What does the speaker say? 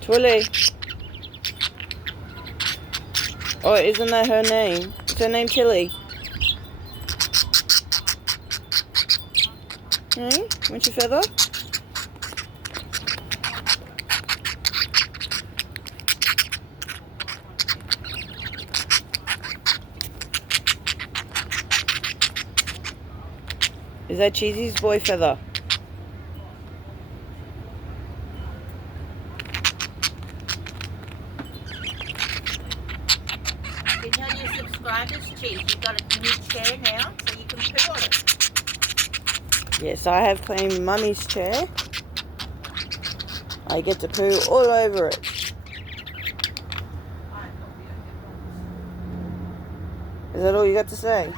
Twilly. Oh, isn't that her name? Is her name Tilly? Hmm? Won't you feather? Is that Cheesy's boy feather? You tell your subscribers, Cheese, you've got a new chair now, so you can poo on it. Yes, I have claimed Mummy's chair. I get to poo all over it. Is that all you got to say?